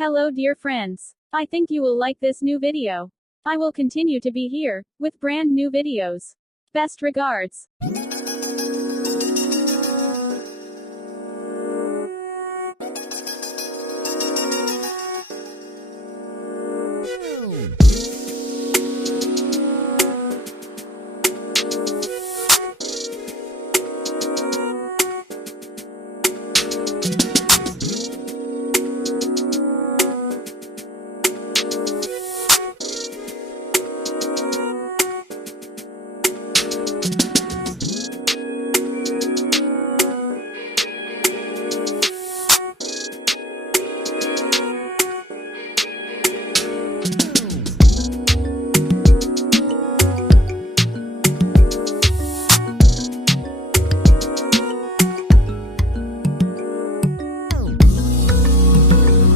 Hello dear friends. I think you will like this new video. I will continue to be here, with brand new videos. Best regards.